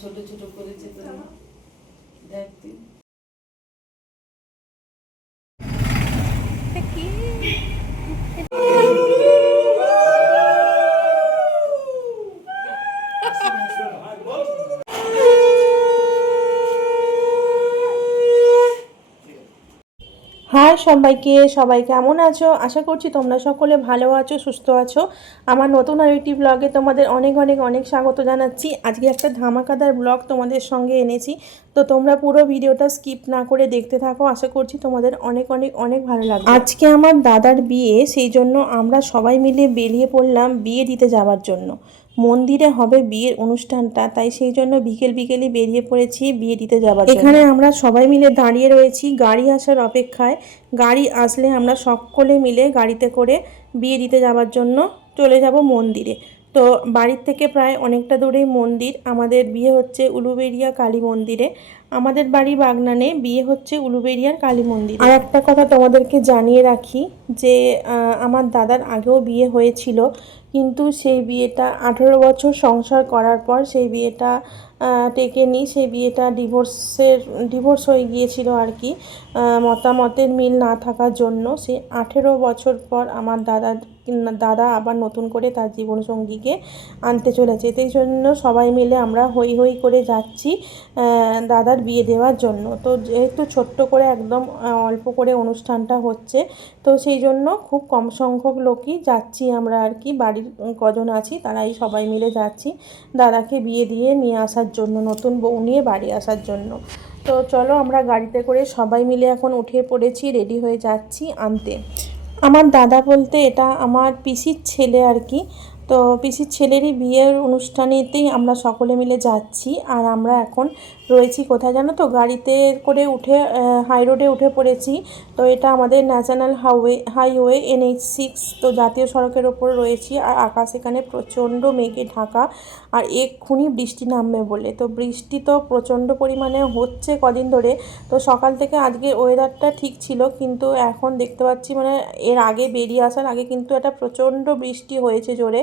ছোট ছোট করেছে তো। দেখ তুই। হাই সবাইকে, সবাই কেমন আছো? আশা করছি তোমরা সকলে ভালো আছো, সুস্থ আছো। আমার নতুন আরেকটি ব্লগে তোমাদের অনেক অনেক অনেক স্বাগত জানাচ্ছি। আজকে একটা ধামাকাদার ব্লগ তোমাদের সঙ্গে এনেছি। তো তোমরা পুরো ভিডিওটা স্কিপ না করে দেখতে থাকো। আশা করছি তোমাদের অনেক অনেক অনেক ভালো লাগবে। আজকে আমার দাদার বিয়ে সেই জন্য আমরা সবাই মিলে বেরিয়ে পড়লাম বিয়ে দিতে যাওয়ার জন্য। মন্দিরে হবে বিয়ের অনুষ্ঠানটা, তাই সেই জন্য বিকেল বিকেলই বেরিয়ে পড়েছি বিয়ে দিতে যাবার এখানে আমরা সবাই মিলে দাঁড়িয়ে রয়েছি, গাড়ি আসার অপেক্ষায়। গাড়ি আসলে আমরা সকলে মিলে গাড়িতে করে বিয়ে দিতে যাওয়ার জন্য চলে যাব মন্দিরে। তো বাড়ির থেকে প্রায় অনেকটা দূরেই মন্দির, আমাদের বিয়ে হচ্ছে উলুবেড়িয়া কালী মন্দিরে। আমাদের বাড়ি বাগনানে বিয়ে হচ্ছে উলুবেড়িয়ার কালী মন্দির। আর একটা কথা তোমাদেরকে জানিয়ে রাখি যে আমার দাদার আগেও বিয়ে হয়েছিল, কিন্তু সেই বিয়েটা আঠেরো বছর সংসার করার পর সেই বিয়েটা টেকেনি। সেই বিয়েটা ডিভোর্সের, ডিভোর্স হয়ে গিয়েছিল আর কি। মতামতের মিল না থাকার জন্য সেই আঠেরো বছর পর আমার দাদা দাদা আবার নতুন করে তার জীবনসঙ্গীকে আনতে চলেছে। সেই জন্য সবাই মিলে আমরা হই হই করে যাচ্ছি। দাদার বিয়ে দেওয়ার জন্য। তো যেহেতু ছোট্ট করে একদম অল্প করে অনুষ্ঠানটা হচ্ছে, তো সেই জন্য খুব কম সংখ্যক লোকই যাচ্ছি আমরা আর কি। বাড়ির কজন আছি, তারাই সবাই মিলে যাচ্ছি দাদাকে বিয়ে দিয়ে নিয়ে আসার জন্য, নতুন বউ নিয়ে বাড়ি আসার জন্য। তো চলো আমরা গাড়িতে করে সবাই মিলে এখন উঠে পড়েছি, রেডি হয়ে যাচ্ছি আনতে। আমার দাদা বলতে এটা আমার পিসির ছেলে আর কি। তো পিসির ছেলেরই বিয়ের অনুষ্ঠানেতেই আমরা সকলে মিলে যাচ্ছি আর আমরা এখন রয়েছি কোথায় জানো তো? গাড়িতে করে উঠে হাই রোডে উঠে পড়েছি। তো এটা আমাদের national highway highway NH six তো জাতীয় সড়কের ওপর রয়েছি। আর আকাশ এখানে প্রচণ্ড মেঘে ঢাকা আর এক্ষুনি বৃষ্টি নামবে বলে। তো বৃষ্টি তো প্রচণ্ড পরিমাণে হচ্ছে কদিন ধরে। তো সকাল থেকে আজকে ওয়েদারটা ঠিক ছিল কিন্তু এখন দেখতে পাচ্ছি মানে এর আগে বেরিয়ে আসার আগে কিন্তু একটা প্রচণ্ড বৃষ্টি হয়েছে জোরে।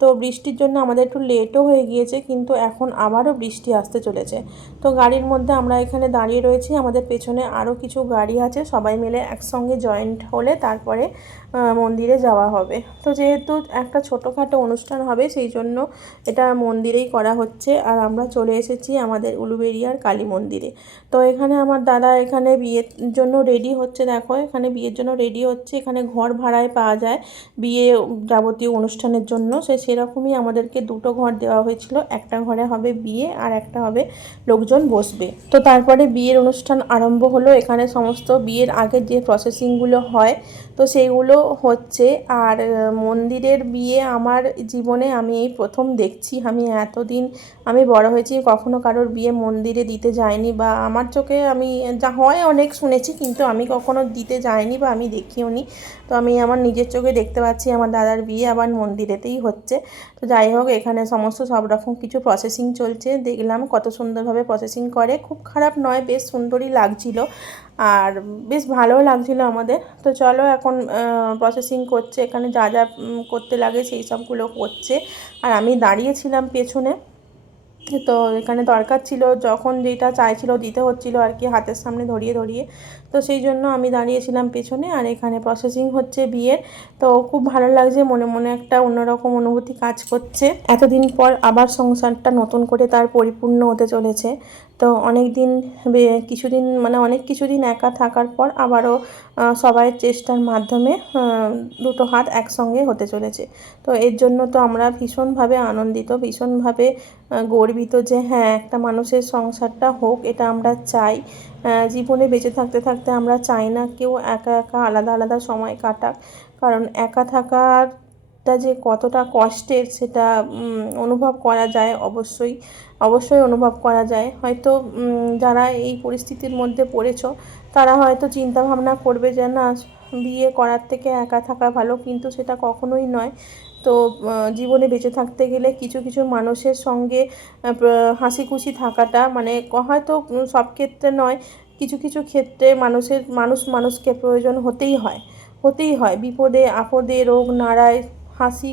তো বৃষ্টির জন্য আমাদের একটু লেটও হয়ে গিয়েছে, কিন্তু এখন আবারও বৃষ্টি আসতে চলেছে। তো গাড়ির মধ্যে আমরা এখানে দাঁড়িয়ে রয়েছি, আমাদের পেছনে আরও কিছু গাড়ি আছে, সবাই মিলে একসঙ্গে জয়েন্ট হলে তারপরে মন্দিরে যাওয়া হবে। তো যেহেতু একটা ছোটোখাটো অনুষ্ঠান হবে, সেই জন্য এটা মন্দিরেই করা হচ্ছে। আর আমরা চলে এসেছি আমাদের উলুবেরিয়ার কালী মন্দিরে। তো এখানে আমার দাদা এখানে বিয়ের জন্য রেডি হচ্ছে, দেখো, এখানে বিয়ের জন্য রেডি হচ্ছে। এখানে ঘর ভাড়ায় পাওয়া যায় বিয়ে যাবতীয় অনুষ্ঠানের জন্য। সে সেরকমই আমাদেরকে দুটো ঘর দেওয়া হয়েছিল। একটা ঘরে হবে বিয়ে আর একটা হবে লোকজন বসবে। তো তারপরে বিয়ের অনুষ্ঠান আরম্ভ হলো। এখানে সমস্ত বিয়ের আগে যে প্রসেসিংগুলো হয়, তো সেইগুলো হচ্ছে। আর মন্দিরের বিয়ে আমার জীবনে আমি এই প্রথম দেখছি। আমি এতদিন আমি বড় হয়েছি, কখনো কারোর বিয়ে মন্দিরে দিতে যাইনি বা আমার চোখে আমি যা হয় অনেক শুনেছি, কিন্তু আমি কখনো দিতে যাইনি বা আমি দেখিও নি তো আমি আমার নিজের চোখে দেখতে পাচ্ছি, আমার দাদার বিয়ে আবার মন্দিরেতেই হচ্ছে। তো যাই হোক, এখানে সমস্ত সব রকম কিছু প্রসেসিং চলছে। দেখলাম কত সুন্দরভাবে প্রসেসিং করে। খুব খারাপ নয়, বেশ সুন্দরই লাগছিল। আর বেশ ভালোও লাগছিল আমাদের। তো চলো এখন প্রসেসিং করছে। এখানে যা যা করতে লাগে সেই সবগুলো করছে। আর আমি দাঁড়িয়েছিলাম পেছনে। তো এখানে দরকার ছিল, যখন যেটা চাইছিল দিতে হচ্ছিল আর কি হাতের সামনে ধরিয়ে ধরিয়ে। তো সেই জন্য আমি দাঁড়িয়েছিলাম পেছনে আর এখানে প্রসেসিং হচ্ছে বিয়ের। তো খুব ভালো লাগছে, মনে মনে একটা অন্যরকম অনুভূতি কাজ করছে। এতদিন পর আবার সংসারটা নতুন করে তার পরিপূর্ণ হতে চলেছে। তো অনেক দিন কিছুদিন মানে অনেক কিছুদিন একা থাকার পর আবারও সবাই চেষ্টার মাধ্যমে দুটো হাত একসঙ্গে হতে চলেছে। তো এর জন্য তো আমরা ভীষণভাবে আনন্দিত, ভীষণভাবে গর্বিত যে হ্যাঁ একটা মানুষের সংসারটা হোক, এটা আমরা চাই। জীবনে বেঁচে থাকতে থাকতে আমরা চাই না কেউ একা একা আলাদা আলাদা সময় কাটাক। কারণ একা থাকাটা যে কতটা কষ্টের সেটা অনুভব করা যায় অবশ্যই অবশ্যই অনুভব করা যায়। হয়তো যারা এই পরিস্থিতির মধ্যে পড়েছ, তারা হয়তো চিন্তা ভাবনা করবে যে, না, বিয়ে করার থেকে একা থাকা ভালো। কিন্তু সেটা কখনোই নয়। তো জীবনে বেঁচে থাকতে গেলে কিছু কিছু মানুষের সঙ্গে হাসি খুশি থাকাটা মানে হয়তো সব ক্ষেত্রে নয়, কিছু কিছু ক্ষেত্রে মানুষের, মানুষ মানুষকে প্রয়োজন হতেই হয় হতেই হয়। বিপদে, আপদে, রোগ নাড়ায় হাসি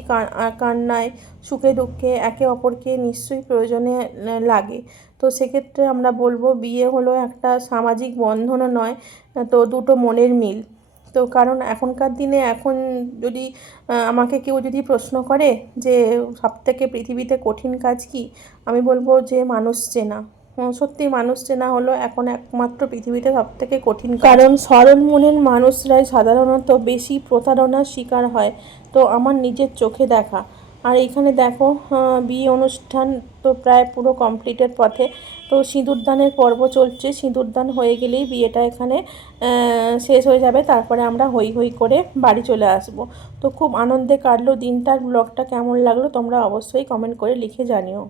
কান্নায়, সুখে দুঃখে একে অপরকে নিশ্চয়ই প্রয়োজনে লাগে। তো সেক্ষেত্রে আমরা বলব, বিয়ে হলো একটা সামাজিক বন্ধনও নয়, তো দুটো মনের মিল। তো কারণ এখনকার দিনে এখন যদি আমাকে কেউ যদি প্রশ্ন করে যে সবথেকে পৃথিবীতে কঠিন কাজ কি, আমি বলব যে মানুষ চেনা। সত্যি মানুষ চেনা হলো এখন একমাত্র পৃথিবীতে সব থেকে কঠিন কারণ সরল মনের মানুষরাই সাধারণত বেশি প্রতারণার শিকার হয়। তো আমার নিজের চোখে দেখা। আর এখানে দেখো বিয়ে অনুষ্ঠান তো প্রায় পুরো কমপ্লিটের পথে। তো সিঁদুরদানের পর্ব চলছে। সিঁদুরদান হয়ে গেলেই বিয়েটা এখানে শেষ হয়ে যাবে। তারপরে আমরা হই হই করে বাড়ি চলে আসব। তো খুব আনন্দে কাটলো দিনটার ব্লগটা কেমন লাগল তোমরা অবশ্যই কমেন্ট করে লিখে জানিও।